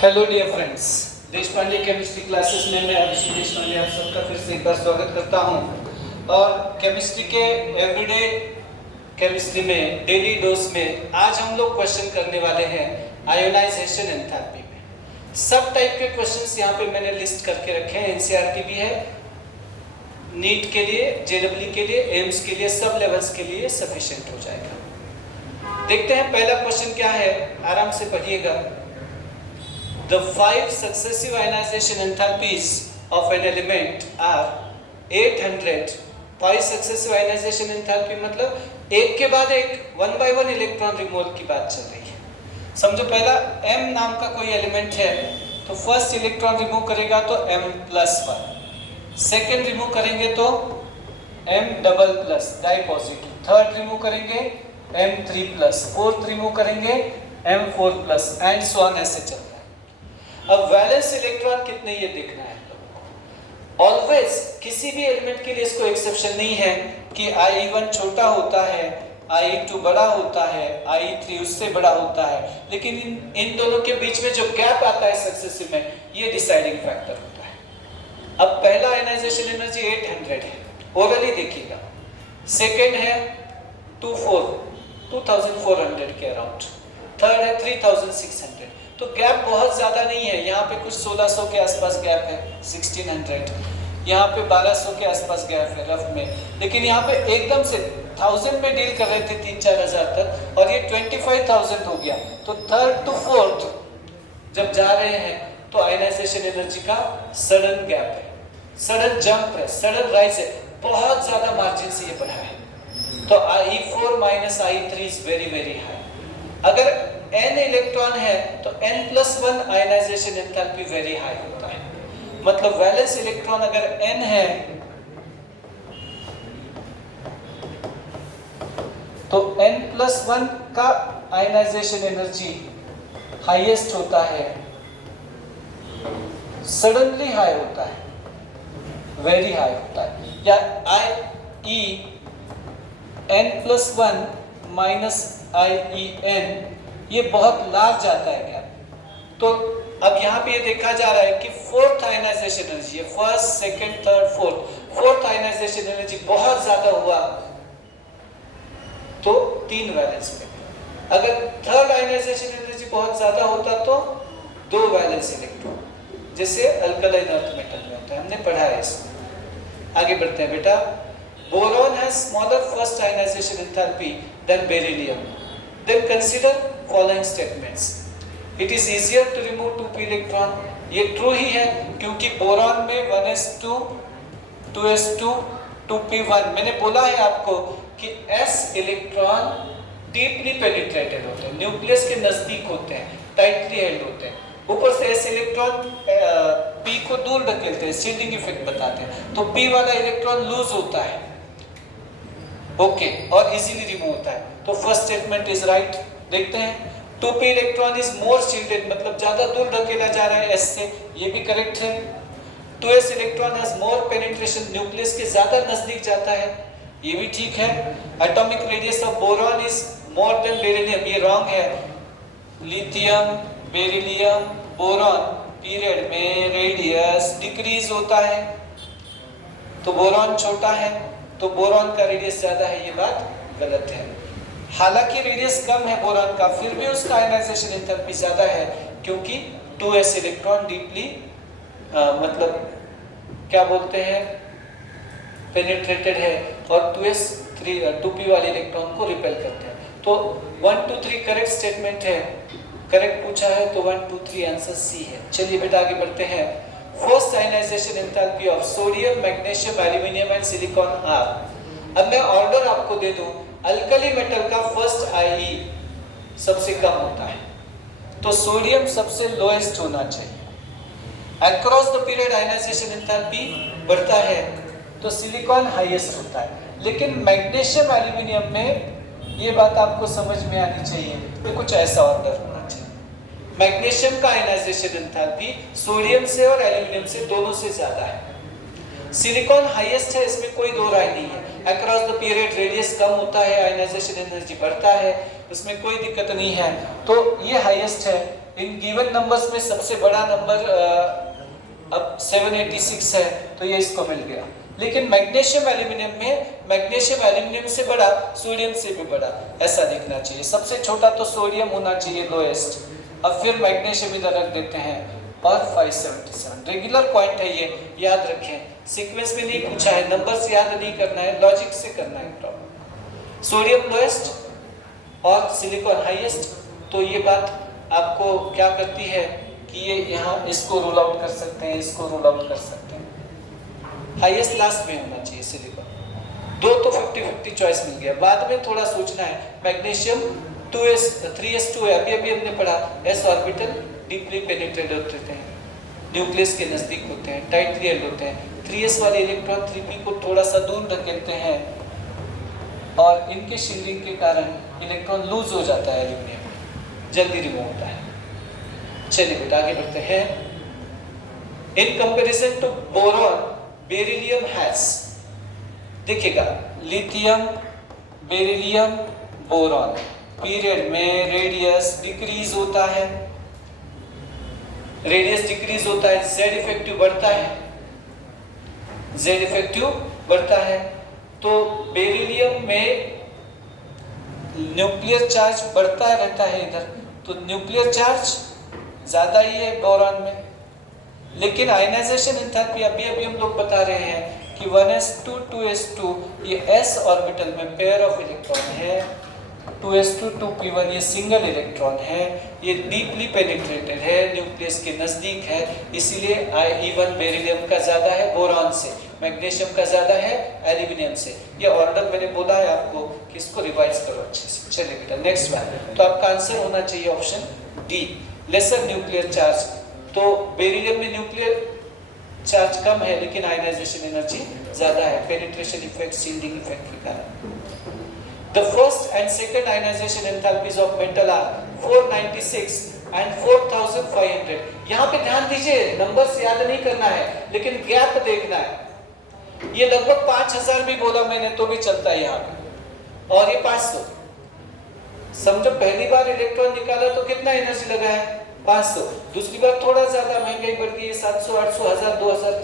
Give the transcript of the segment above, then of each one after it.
Hello dear friends, Deshpande chemistry classes में मैं अभिषेक देशपांडे आप सबका फिर से एक बार स्वागत करता हूं। और केमिस्ट्री के एवरीडे केमिस्ट्री में डेली डोज में आज हम लोग क्वेश्चन करने वाले हैं आयोनाइजेशन एंथैल्पी में। सब टाइप के क्वेश्चंस यहाँ पे मैंने लिस्ट करके रखे हैं। एनसीईआरटी भी है, नीट के लिए, जेडब्ल्यू के लिए, एम्स के लिए, सब लेवल्स के लिए सफिशिएंट हो जाएगा। देखते हैं पहला क्वेश्चन क्या है, आराम से पढ़िएगा। The 5 successive ionization enthalpies of an element are 800. 5 successive ionization enthalpy मतलब एक के बाद एक 1 by 1 इलेक्ट्रॉन रिमूवल की बात चल रही है। समझो पहला M नाम का कोई एलिमेंट है तो फर्स्ट इलेक्ट्रॉन रिमूव करेगा तो M+1, सेकेंड रिमूव करेंगे तो M++, di positive, third remove करेंगे M3+, फोर्थ रिमूव करेंगे M4+, एंड सो ऑन, ऐसे चल रहा है। अब वैलेंस इलेक्ट्रॉन कितने ये देखना है। ऑलवेज किसी भी एलिमेंट के लिए इसको एक्सेप्शन नहीं है कि I1 छोटा होता है, I2 बड़ा होता है, I3 उससे बड़ा होता है, लेकिन इन दोनों के बीच में जो गैप आता है सक्सेसिव में, ये डिसाइडिंग फैक्टर होता है। अब पहला आयनाइजेशन एनर्जी 800 है, ओरली देखिएगा। सेकेंड है 2400 के अराउंड, थर्ड है 3600। तो गैप बहुत ज्यादा नहीं है, यहाँ पे कुछ 1600 के आसपास गैप है, 1600, यहाँ पे 1200 के आसपास गैप है रफ में, लेकिन यहाँ पे एकदम से 1000 में डील कर रहे थे 3-4 हजार तक, और ये 25,000 हो गया। तो थर्ड टू फोर्थ जब जा रहे हैं तो आयनाइजेशन एनर्जी का सडन गैप है, सडन जंप है, सडन राइज है, बहुत ज्यादा मार्जिन से ये बढ़ा है। तो I4 minus I3 is very very high. अगर n इलेक्ट्रॉन है तो n+1 ionization enthalpy very high होता है। मतलब वैलेंस इलेक्ट्रॉन अगर n है तो n+1 का आयनाइजेशन एनर्जी हाईएस्ट होता है, सडनली हाई होता है, वेरी हाई होता है। या IE n+1 माइनस IEn ये बहुत लार्ज जाता है क्या। तो अब यहाँ पे ये देखा जा रहा है कि फोर्थ आयनाइजेशन एनर्जी है, first second third fourth ionisation energy बहुत ज्यादा हुआ तो 3 वैलेंस में। अगर थर्ड आयनाइजेशन एनर्जी बहुत ज्यादा होता तो 2 वैलेंस इलेक्ट्रॉन, जैसे अल्कलाइन अर्थ मेटल में होता है, हमने पढ़ा है इसको। आगे बढ़ते हैं बेटा। Boron has smaller first ionization enthalpy than beryllium. Then consider following statements. It is easier to remove 2p electron. ये ट्रू ही है क्योंकि बोरॉन में 1s2, 2s2, 2p1। मैंने बोला है आपको कि s इलेक्ट्रॉन डीपली पेनिट्रेटेड होते हैं, न्यूक्लियस के नजदीक होते हैं, टाइटली हेल्ड होते हैं। ऊपर से s इलेक्ट्रॉन p को दूर धकेलते हैं, शील्डिंग इफेक्ट बताते हैं। तो p वाला इलेक्ट्रॉन लूज होता है, ओके, और इजीली रिमूव होता है। तो फर्स्ट स्टेटमेंट इज राइट। देखते हैं 2p electron is more shielded, मतलब ज्यादा दूर धकेला जा रहा है s से, ये भी करेक्ट है। 2s electron has more penetration, nucleus के ज्यादा नजदीक जाता है, ये भी ठीक है। Atomic radius of boron is more than beryllium, ये रॉन्ग है। लिथियम, बेरिलियम, बोरॉन पीरियड में रेडियस डिक्रीज होता है, तो बोरॉन छोटा है तो बोरॉन का रेडियस ज्यादा है, ये बात गलत है। हालांकि रेडियस कम है बोरॉन का, फिर भी उसका आयनाइजेशन एंथैल्पी ज्यादा है क्योंकि 2s इलेक्ट्रॉन डीपली मतलब क्या बोलते हैं, पेनिट्रेटेड है, और 2p वाले इलेक्ट्रॉन को रिपेल करते हैं। तो 1 2 3 करेक्ट स्टेटमेंट है, करेक्ट पूछा है तो 1 2 3 आंसर सी है। चलिए बेटा आगे बढ़ते हैं। First ionization enthalpy of sodium, magnesium, aluminium and silicon are. अब मैं ऑर्डर आपको दे दूं, अल्कली मेटल का फर्स्ट IE सबसे कम होता है, तो सोडियम सबसे लोएस्ट होना चाहिए। Across the period ionisation enthalpy बढ़ता है तो सिलिकॉन हाईएस्ट होता है। लेकिन मैग्नीशियम, एल्यूमिनियम में ये बात आपको समझ में आनी चाहिए कि कुछ ऐसा ऑर्डर होना चाहिए। मैग्नीशियम का आयनाइजेशन एंथैल्पी सोडियम से और एल्यूमिनियम से दोनों से ज्यादा है। सिलिकॉन हाईएस्ट है, इसमें कोई दो राय नहीं है। अक्रॉस द पीरियड रेडियस कम होता है, आयनाइजेशन एनर्जी बढ़ता है, उसमें कोई दिक्कत नहीं है। तो ये हाईएस्ट है, इन गिवन नंबर्स में सबसे बड़ा नंबर अब 786 है, तो ये इसको मिल गया। लेकिन मैग्नीशियम एल्यूमिनियम में मैग्नीशियम एल्यूमिनियम से बड़ा, सोडियम से भी बड़ा, ऐसा दिखना चाहिए। सबसे छोटा तो सोडियम होना चाहिए लोएस्ट, अब फिर मैग्नीशियम इधर रख देते हैं और 577 रेगुलर पॉइंट है ये, याद रखें। सीक्वेंस में नहीं पूछा है, नंबर्स याद नहीं करना है, लॉजिक से करना है प्रॉब्लम। सोडियम लोएस्ट और सिलिकॉन हाईएस्ट, तो ये बात आपको क्या करती है कि ये यहाँ इसको रूल आउट कर सकते हैं, इसको रूल आउट कर सकते हैं। हाईएस्ट लास्ट में होना चाहिए सिलिकॉन। दो तो 50-50 चॉइस मिल गया। बाद में थोड़ा सोचना है, मैग्नीशियम 3s2 है, अभी हमने पढ़ा, s ऑर्बिटल डीपली पेनिट्रेट होते हैं, न्यूक्लियस के नजदीक होते हैं, टाइटली हेल्ड होते हैं। 3s वाले इलेक्ट्रॉन 3p को थोड़ा सा दूर धकेलते हैं और इनके शिल्डिंग के कारण इलेक्ट्रॉन लूज हो जाता है, एल्यूमिनियम में जल्दी रिमूव होता है। चलिए बेटा आगे बढ़ते हैं। In comparison to boron, beryllium has, देखिएगा लिथियम, बेरिलियम, बोरॉन पीरियड में रेडियस डिक्रीज होता है, रेडियस डिक्रीज होता है, जेड इफेक्टिव बढ़ता है, जेड इफेक्टिव बढ़ता है। तो बेरिलियम में न्यूक्लियर चार्ज बढ़ता रहता है इधर, तो न्यूक्लियर चार्ज ज्यादा ही है बोरॉन में। लेकिन आयनाइजेशन एंथैल्पी अभी हम लोग बता रहे हैं कि 1s2 2s2 ये s ऑर्बिटल में पेयर ऑफ इलेक्ट्रॉन है, 2s2 2p1 ये सिंगल इलेक्ट्रॉन है, ये डीपली पेनिट्रेटेड है, न्यूक्लियस के नजदीक है, इसीलिए E1 बेरिलियम का ज्यादा है बोरॉन से, मैग्नीशियम का ज्यादा है एल्यूमिनियम से। ये ऑर्डर मैंने बोला है आपको कि इसको रिवाइज करो अच्छे से। चलिए बेटा नेक्स्ट वन, तो आपका आंसर होना चाहिए option D, lesser nuclear charge. तो बेरिलियम में न्यूक्लियर चार्ज कम है लेकिन आयनाइजेशन एनर्जी ज्यादा है, पेनिट्रेशन इफेक्ट, शील्डिंग इफेक्ट के कारण। The first and second ionization enthalpies of metal are 496 and 4500। यहाँ पे ध्यान दीजिए, नंबर्स याद नहीं करना है लेकिन गैप देखना है। ये लगभग 5000 भी बोला मैंने तो भी चलता है यहाँ पे, और ये 500। समझो पहली बार इलेक्ट्रॉन निकाला तो कितना एनर्जी लगा है 500, दूसरी बार थोड़ा ज्यादा महंगाई बढ़ गई 700 800 1000 2000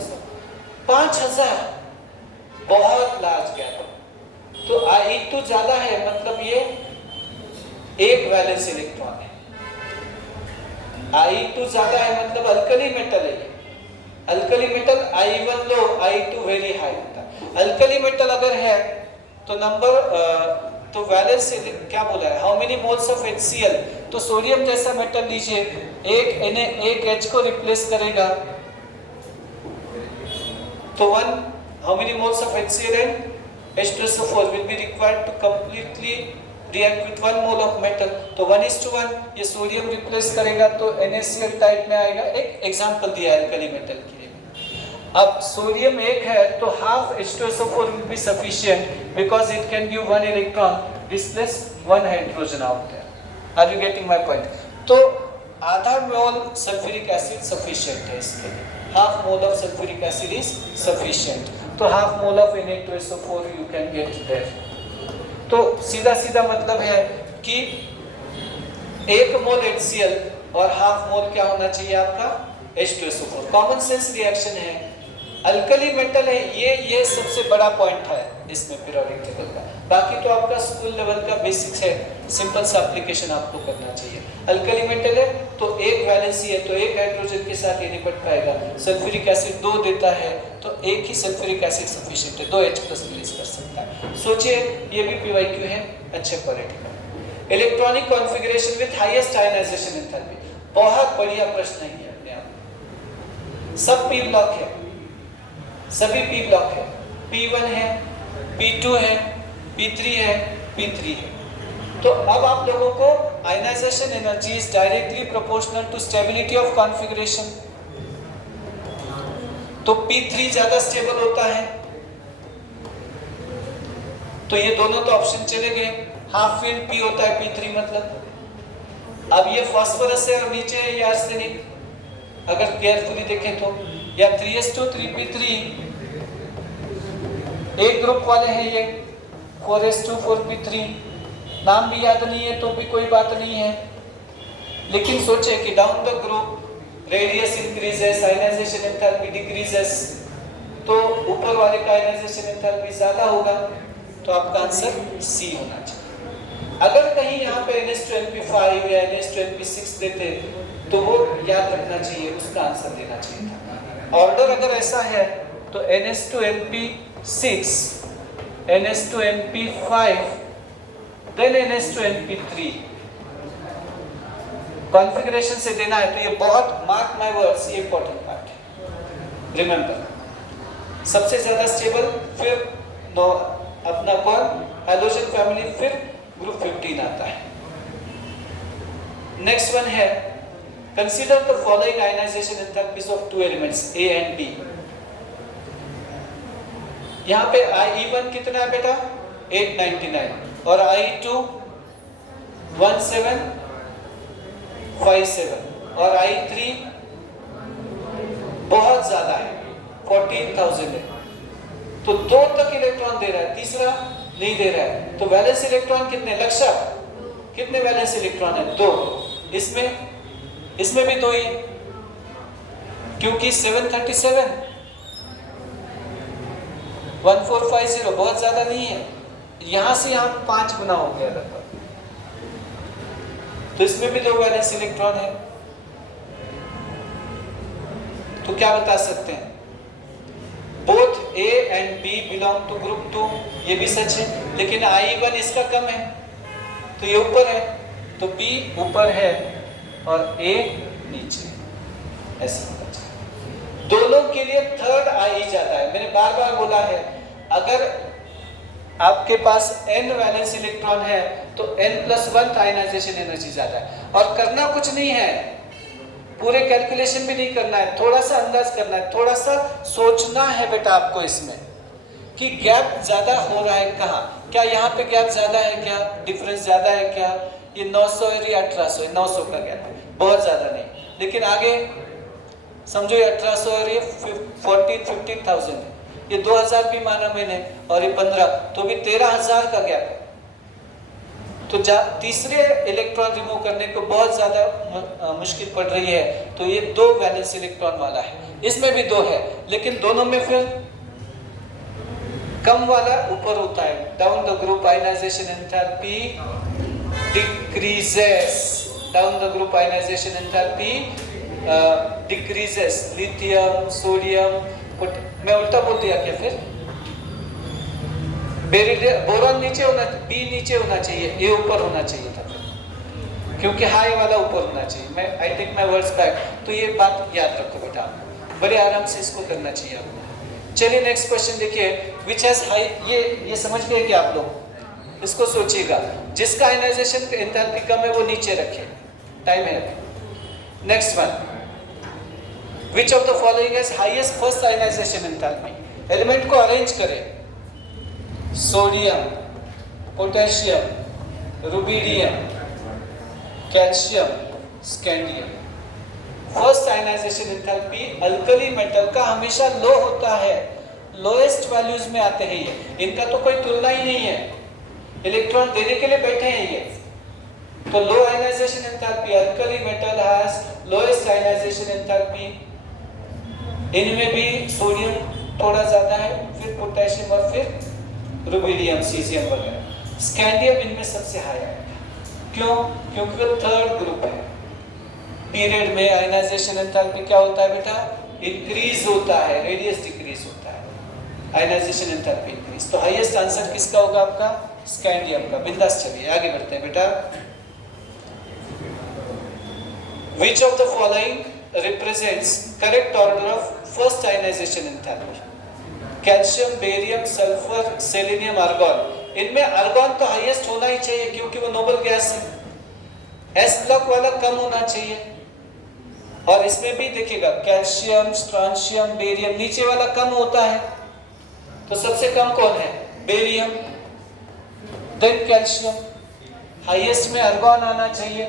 5000, बहुत लार्ज गैप। तो I2 ज्यादा है, मतलब ये एक वैलेंस इलेक्ट्रॉन है। I2 ज्यादा है मतलब अल्कली मेटल है। अल्कली मेटल I1 लो, I2 वेरी हाई होता है। अल्कली मेटल अगर है तो नंबर तो वैलेंस क्या बोला है, how many moles of HCl, तो सोडियम जैसा मेटल लीजिए, एक H को रिप्लेस करेगा तो 1, how many moles of HCl and H2SO4 will be required to completely react with 1 mole of metal, तो 1:1 ये सोडियम रिप्लेस करेगा तो NaCl टाइप में आएगा। एक एग्जांपल दिया है अल्कली मेटल के लिए। अब सोडियम एक है तो half H2SO4 will be sufficient because it can give 1 electron, displace 1 hydrogen out there. Are you getting my point? तो आधा मोल सल्फ्यूरिक एसिड सफिशिएंट है इसके लिए, half mole of sulphuric acid is sufficient, तो half mole of Na2SO4 you can get there। तो सीधा सीधा मतलब है कि 1 मोल HCl और हाफ मोल क्या होना चाहिए आपका H2SO4। कॉमन सेंस रिएक्शन है, अल्कली मेटल है, ये सबसे बड़ा पॉइंट है इसमें पीरियोडिक टेबल का। बाकी तो आपका स्कूल लेवल का बेसिक्स है, सिंपल सा एप्लीकेशन आपको करना चाहिए। अल्कली मेटल है तो एक वैलेंसी है तो एक हाइड्रोजन के साथ ये निपट पाएगा। सल्फ्यूरिक एसिड 2 देता है तो एक ही सल्फ्यूरिक एसिड सफिशिएंट है, 2H+ रिलीज कर सकता है। सोचिए ये भी PYQ है अच्छे क्वालिटी का। Electronic configuration with highest ionisation enthalpy, बहुत बढ़िया प्रश्न है अपने आप। सब P ब्लॉक है, सभी P ब्लॉक है, P1 है, P2 है, P3 है, P3 है। तो अब आप लोगों को ionisation energy is directly proportional to stability of configuration, तो P3 ज्यादा स्टेबल होता है, तो ये दोनों तो ऑप्शन चले गए। हाफ फील्ड P होता है P3 मतलब। अब ये फास्फोरस है और नीचे है ये आर्सेनिक, अगर केयरफुली देखें तो, या 3s2 3p3 एक ग्रुप वाले हैं ये, 4s2 4p3 नाम भी याद नहीं है तो भी कोई बात नहीं है। लेकिन सोचे कि down the group radius increases, ionisation enthalpy decreases, तो ऊपर वाले का आयनाइजेशन एंथैल्पी ज्यादा होगा, तो आपका आंसर सी होना चाहिए। अगर कहीं यहाँ पे NH2NP5 या NH2NP6 देते तो वो याद रखना चाहिए, उसका आंसर देना चाहिए था। ऑर्डर अगर ऐसा है तो NH2NP6, NH2NP5, then NH2NP3 configuration से देना है। तो ये बहुत, मार्क माय वर्ड्स, ये इंपॉर्टेंट पार्ट है, रिमेंबर। सबसे ज्यादा स्टेबल, फिर अपना कौन, हैलोजन फैमिली, फिर ग्रुप 15 आता है। नेक्स्ट वन है, consider the following ionisation enthalpies of two elements A and B। यहाँ पे I1 कितना है बेटा, 899, और I2 1757, और I3 बहुत ज्यादा है, 14,000 है। तो 2 तक इलेक्ट्रॉन दे रहा है, तीसरा नहीं दे रहा है। तो वैलेंस इलेक्ट्रॉन कितने, लक्ष्य कितने वैलेंस इलेक्ट्रॉन है, 2। इसमें भी 2 ही, क्योंकि 737 1450 बहुत ज्यादा नहीं है, यहां से यहां 5 गुना हो गया लगभग। तो इसमें भी 2 वैलेंस इलेक्ट्रॉन है। तो क्या बता सकते हैं, both A and B belong to group 2, ये भी सच है, लेकिन I1 इसका कम है, तो ये ऊपर है, तो B ऊपर है और A नीचे, ऐसे होना चाहिए। दोनों के लिए थर्ड I जाता है। मैंने बार बार बोला है, अगर आपके पास N वैलेंस इलेक्ट्रॉन है तो N+1 आयनाइजेशन एनर्जी जाता है। और करना कुछ नहीं है, पूरे कैलकुलेशन भी नहीं करना है, थोड़ा सा अंदाज करना है, थोड़ा सा सोचना है बेटा आपको इसमें कि गैप ज्यादा हो रहा है कहाँ, क्या यहाँ पे गैप ज्यादा है, क्या डिफरेंस ज्यादा है, क्या ये 900 है या 1800 है, 900 का गैप है, बहुत ज्यादा नहीं, लेकिन आगे समझो ये 1800 और ये 15,000 है, ये 2000 भी माना मैंने, और ये 15, तो भी 13,000 का गैप है। तो तीसरे इलेक्ट्रॉन रिमूव करने को बहुत ज्यादा मुश्किल पड़ रही है, तो ये 2 वैलेंस इलेक्ट्रॉन वाला है, इसमें भी 2 है, लेकिन दोनों में फिर कम वाला ऊपर होता है। Down the group ionization enthalpy decreases, down the group ionization enthalpy decreases, lithium, sodium, मैं उल्टा बोल दिया क्या, फिर बोरॉन नीचे होना, B नीचे होना चाहिए, A ऊपर होना चाहिए था, क्योंकि हाई वाला ऊपर होना चाहिए। मैं I take my words back. तो ये बात याद रखो बेटा, बड़े आराम से इसको करना चाहिए आपको। चलिए नेक्स्ट क्वेश्चन देखिए, विच हैज हाई, ये समझ गए कि आप लोग इसको सोचिएगा, जिसका आयनाइजेशन एंथैल्पी कम है वो नीचे रखे, टाइम है। Next one, which of the following has highest first ionization enthalpy. Element को अरेंज करें, sodium, potassium, rubidium, calcium, scandium. First ionization enthalpy alkali metal का हमेशा लो होता है, लोएस्ट वैल्यूज में आते हैं ये, इनका तो कोई तुलना ही नहीं है, इलेक्ट्रॉन देने के लिए बैठे हैं ये। तो low ionisation enthalpy, alkali metal has lowest ionisation enthalpy. इनमें भी सोडियम थोड़ा ज्यादा है, फिर पोटेशियम और फिर रुबिडियम, सीजियम वगैरह। स्कैंडियम इनमें सबसे हाई है, क्यों? क्योंकि वो थर्ड ग्रुप है। पीरियड में आयनाइजेशन एंथैल्पी क्या होता है बेटा, इंक्रीज होता है, रेडियस डिक्रीज होता है, आयनाइजेशन एंथैल्पी इंक्रीज। तो हाईएस्ट आंसर किसका होगा आपका, स्कैंडियम का। बिंदास चलिए आगे बढ़ते हैं बेटा। Which of the following represents correct order of first ionization enthalpy? Calcium, barium, sulphur, selenium, argon. इनमें आर्गॉन तो हाईएस्ट होना ही चाहिए क्योंकि वो नोबल गैस है। एस ब्लॉक वाला कम होना चाहिए, और इसमें भी देखिएगा कैल्शियम, स्ट्रॉन्शियम, बेरियम, नीचे वाला कम होता है, तो सबसे कम कौन है, बेरियम, देन कैल्शियम। हाईएस्ट में आर्गॉन आना चाहिए।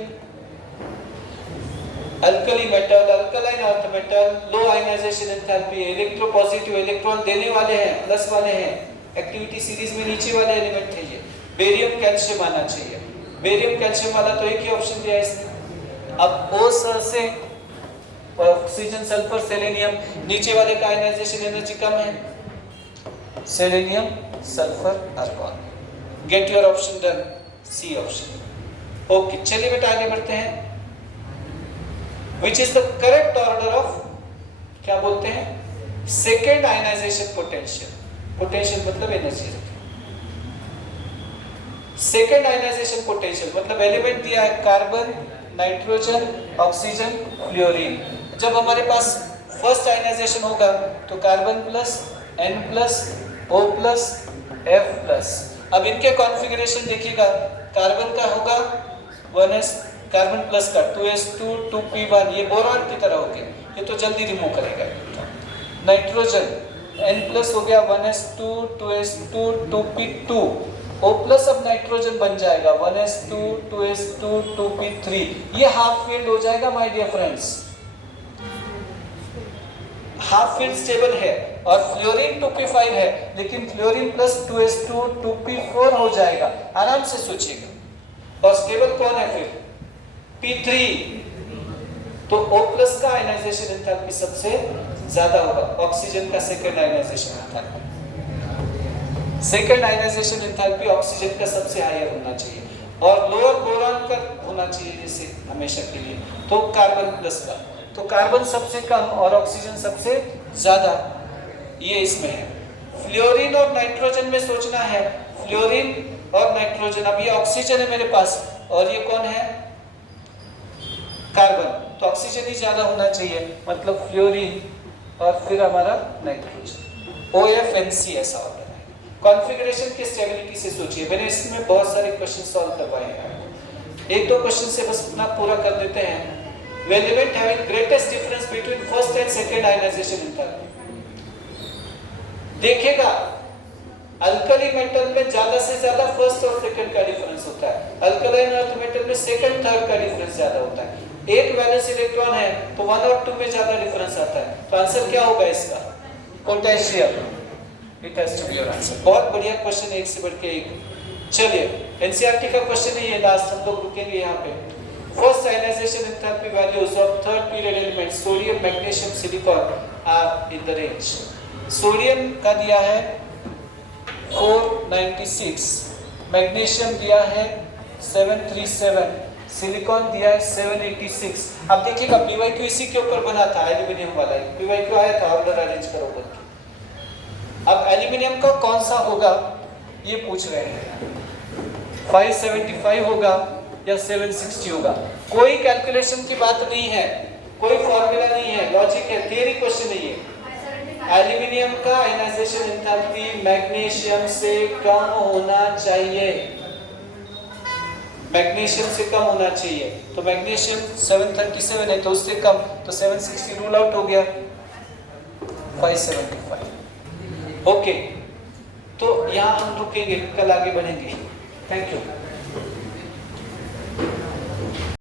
Alkali metal, alkaline earth metal, low ionisation enthalpy, electropositive, electron देने वाले हैं, प्लस वाले हैं, एक्टिविटी सीरीज में नीचे वाले एलिमेंट है ये। बेरियम, कैल्शियम आना चाहिए। बेरियम कैल्शियम वाला तो एक ही ऑप्शन दिया है इसने। अब O से ऑक्सीजन, सल्फर, सेलेनियम, नीचे वाले का आयनाइजेशन एनर्जी कम है, selenium, sulphur, argon. Get your option done, C option. Okay, चलिए बेटा आगे बढ़ते हैं। Which is the correct order of, क्या बोलते हैं, सेकेंड आयनाइजेशन पोटेंशियल। पोटेंशियल मतलब एनर्जी। सेकेंड आयनाइजेशन पोटेंशियल मतलब एलिमेंट दिया है कार्बन, नाइट्रोजन, ऑक्सीजन, फ्लोरीन। जब हमारे पास फर्स्ट आयनाइजेशन होगा तो carbon plus, N plus, O plus, F plus. अब इनके कॉन्फ़िगरेशन देखिएगा, कार्बन का होगा 1s, कार्बन प्लस का 2s2, 2p1, ये बोरॉन की तरह हो गया, ये तो जल्दी रिमूव करेगा। नाइट्रोजन N प्लस हो गया 1s2, 2s2, 2p2, O plus अब नाइट्रोजन बन जाएगा 1s2, 2s2, 2p3, ये हाफ फील्ड हो जाएगा my dear friends. Half filled stable है और फ्लोरीन 2p5 है, लेकिन फ्लोरीन प्लस 2s2, 2p4 हो जाएगा, आराम से सोचिएगा। और स्टेबल कौन है फिर, p3, तो O प्लस का आयनाइजेशन एंथैल्पी सबसे ज्यादा होगा, ऑक्सीजन का second ionization enthalpy, second ionization enthalpy oxygen का सबसे हायर होना चाहिए और लोअर बोरॉन का होना चाहिए जैसे हमेशा के लिए, तो कार्बन प्लस का, तो कार्बन सबसे कम और ऑक्सीजन सबसे ज्यादा, ये इसमें है। फ्लोरीन और नाइट्रोजन में सोचना है, फ्लोरीन और नाइट्रोजन, अब ये ऑक्सीजन है मेरे पास और ये कौन है, कार्बन, तो ऑक्सीजन ही ज्यादा होना चाहिए, मतलब फ्लोरीन और फिर हमारा नाइट्रोजन, OFNC ऐसा ऑर्डर है। कॉन्फ़िगरेशन की स्टेबिलिटी से सोचिए, मैंने इसमें बहुत सारे क्वेश्चन सॉल्व करवाए हैं, एक दो क्वेश्चन से बस इतना पूरा कर देते हैं। Element having greatest difference between first and second ionization enthalpy, देखिएगा अल्कली मेटल में ज्यादा से ज्यादा फर्स्ट और सेकंड का डिफरेंस होता है, अल्कलाइन अर्थ मेटल में सेकंड थर्ड का डिफरेंस ज्यादा होता है। एक वैलेंस इलेक्ट्रॉन है तो 1 और 2 में ज्यादा डिफरेंस आता है, तो आंसर क्या होगा इसका, potential, it has to be your answer. बहुत बढ़िया क्वेश्चन, एक से बढ़ के एक। चलिए एनसीईआरटी का क्वेश्चन है ये, लास्ट हम लोग रुकेंगे यहाँ पे। First ionization enthalpy values of third period elements sodium, magnesium, silicon are in the range. Sodium का दिया है 496, मैग्नीशियम दिया है 737, सिलिकॉन दिया है 786। अब देखिएगा PYQ इसी के ऊपर बना था, एल्यूमिनियम वाला PYQ आया था, ऑर्डर अरेंज करो बोल के। अब एल्यूमिनियम का कौन सा होगा ये पूछ रहे हैं, 575 होगा या 760 होगा, कोई कैलकुलेशन की बात नहीं है, कोई फॉर्मूला नहीं है, लॉजिक है, थियरी क्वेश्चन नहीं है। एल्यूमिनियम का आयनाइजेशन एंथैल्पी मैग्नीशियम से कम होना चाहिए, मैग्नीशियम से कम होना चाहिए, तो मैग्नीशियम 737 है तो उससे कम, तो 760 रूल आउट हो गया, 575। ओके, तो यहाँ हम रुकेंगे, कल आगे बढ़ेंगे। Thank you.